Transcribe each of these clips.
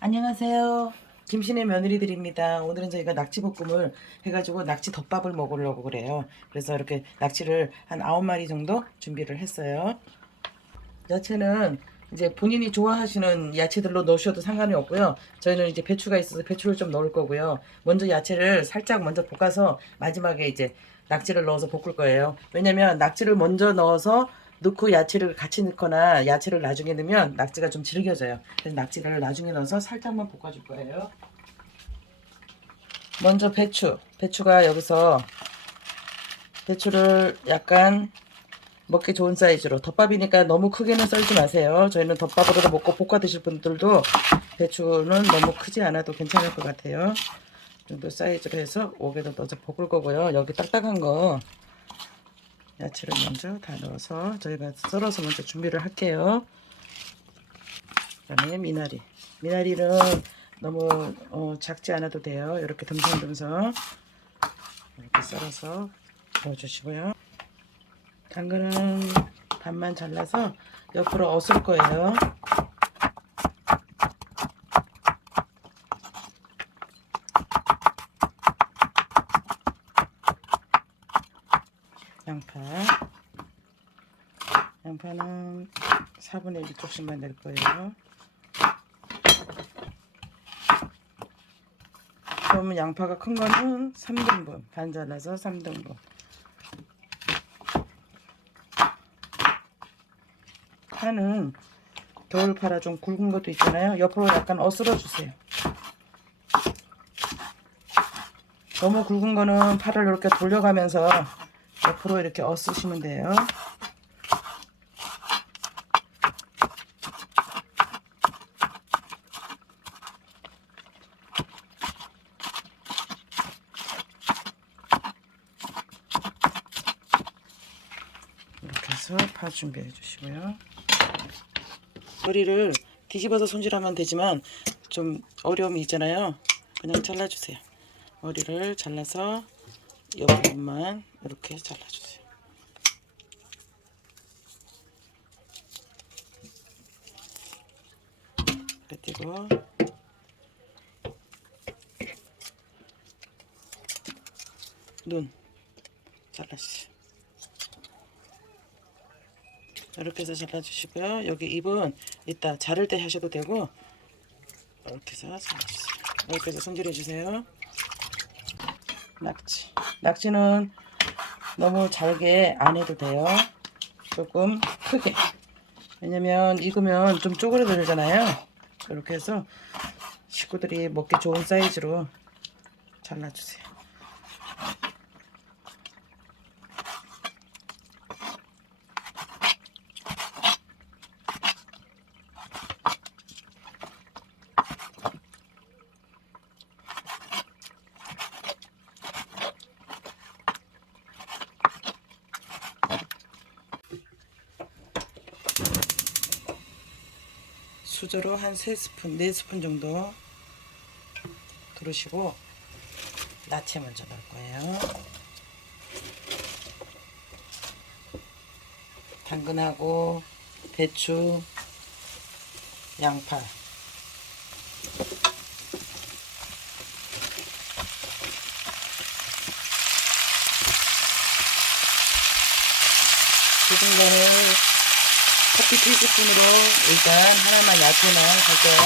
안녕하세요. 김신의 며느리들입니다. 오늘은 저희가 낙지볶음을 해가지고 낙지 덮밥을 먹으려고 그래요. 그래서 이렇게 낙지를 한 9마리 정도 준비를 했어요. 야채는 이제 본인이 좋아하시는 야채들로 넣으셔도 상관이 없고요. 저희는 이제 배추가 있어서 배추를 좀 넣을 거고요. 먼저 야채를 살짝 먼저 볶아서 마지막에 이제 낙지를 넣어서 볶을 거예요. 왜냐면 낙지를 먼저 넣고 야채를 같이 넣거나 야채를 나중에 넣으면 낙지가 좀 질겨져요. 그래서 낙지를 나중에 넣어서 살짝만 볶아줄 거예요. 먼저 배추가 여기서 배추를 약간 먹기 좋은 사이즈로, 덮밥이니까 너무 크게는 썰지 마세요. 저희는 덮밥으로도 먹고 볶아 드실 분들도 배추는 너무 크지 않아도 괜찮을 것 같아요. 이 정도 사이즈로 해서 옥에다 넣어서 볶을 거고요. 여기 딱딱한 거 야채를 먼저 다 넣어서 저희가 썰어서 먼저 준비를 할게요. 그 다음에 미나리는 너무 작지 않아도 돼요. 이렇게 듬성듬성 이렇게 썰어서 넣어주시고요. 당근은 반만 잘라서 옆으로 어을 거예요. 양파는 4분의 1 쪽씩만 낼 거예요. 그러면 양파가 큰 거는 3등분 반 잘라서 3등분. 파는 겨울파라 좀 굵은 것도 있잖아요. 옆으로 약간 어스러 주세요. 너무 굵은 거는 파를 이렇게 돌려가면서 옆으로 이렇게 어스시면 돼요. 이렇게 해서 파 준비해 주시고요. 머리를 뒤집어서 손질하면 되지만 좀 어려움이 있잖아요. 그냥 잘라주세요. 머리를 잘라서 옆부분만 이렇게 잘라주세요. 그리고 눈 잘라주세요. 이렇게 해서 잘라주시고요. 여기 입은 이따 자를 때 하셔도 되고 이렇게 해서 잘라주세요. 이렇게 해서 손질해주세요. 낙지는 너무 잘게 안 해도 돼요. 조금 크게. 왜냐면 익으면 좀 쪼그라들잖아요. 이렇게 해서 식구들이 먹기 좋은 사이즈로 잘라주세요. 수저로 한 3스푼, 4스푼 정도 두르시고 야채 먼저 넣을 거예요. 당근하고 배추, 양파, 볶은 거를 커피 티스푼으로 일단 하나만 야채만 할게요.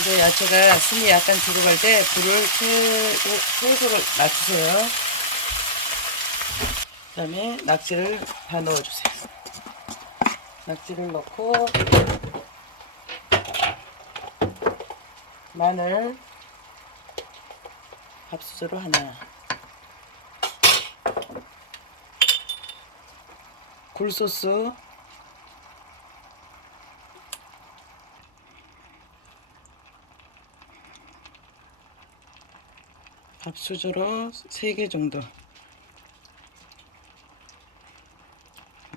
이제 야채가 숨이 약간 들어갈 때 불을 최소로 낮추세요. 그 다음에 낙지를 다 넣어주세요. 낙지를 넣고 마늘 밥수저로 하나, 굴소스 밥수저로 3개 정도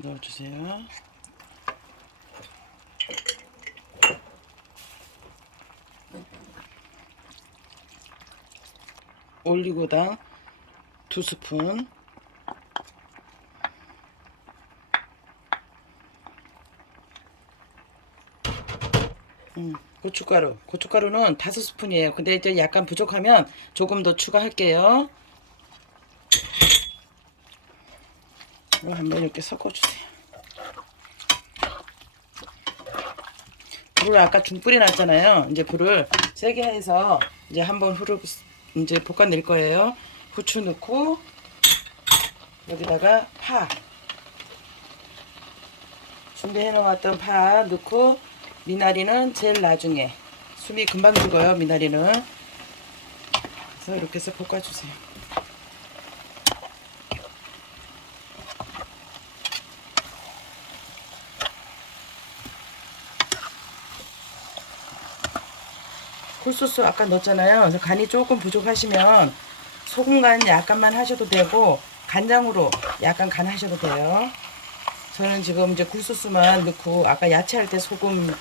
넣어주세요. 올리고당 2스푼, 고춧가루는 5스푼이에요. 근데 이제 약간 부족하면 조금 더 추가할게요. 그리고 한번 이렇게 섞어주세요. 불을 아까 중불에 놨잖아요. 이제 불을 세게 해서 이제 한번 후루 이제 볶아낼 거예요. 후추 넣고 여기다가 파 준비해 놓았던 파 넣고, 미나리는 제일 나중에, 숨이 금방 죽어요 미나리는. 그래서 이렇게 해서 볶아주세요. 굴소스 아까 넣었잖아요. 그래서 간이 조금 부족하시면 소금 간 약간만 하셔도 되고 간장으로 약간 간 하셔도 돼요. 저는 지금 이제 굴소스만 넣고, 아까 야채 할 때 소금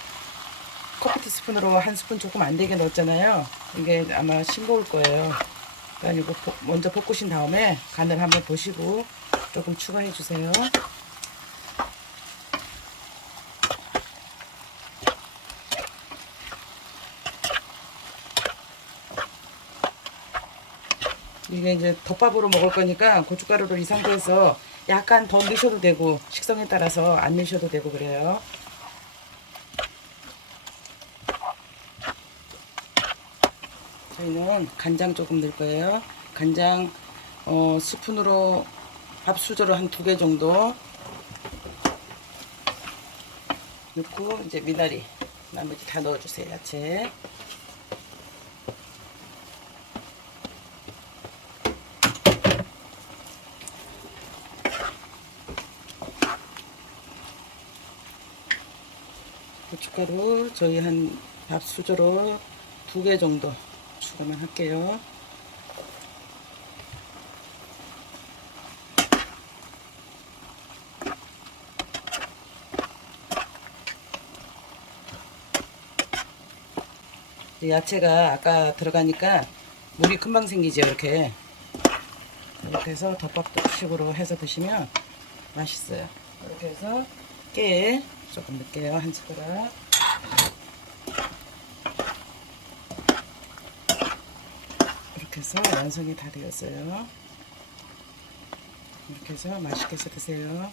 커피 티스푼으로 1스푼 조금 안 되게 넣었잖아요. 이게 아마 싱거울 거예요. 그러니까 이거 먼저 볶으신 다음에 간을 한번 보시고 조금 추가해 주세요. 이게 이제 덮밥으로 먹을 거니까 고춧가루를 이 상태에서 약간 더 넣으셔도 되고 식성에 따라서 안 넣으셔도 되고 그래요. 저희는 간장 조금 넣을 거예요. 간장 스푼으로 밥수저로 한 2개 정도 넣고, 이제 미나리 나머지 다 넣어주세요. 야채. 고춧가루 저희 한 밥수저로 2개 정도 추가만 할게요. 야채가 아까 들어가니까 물이 금방 생기죠. 이렇게 해서 덮밥식으로 해서 드시면 맛있어요. 이렇게 해서 깨 조금 넣을게요. 1숟가락. 이렇게 해서 완성이 다 되었어요. 이렇게 해서 맛있게 해서 드세요.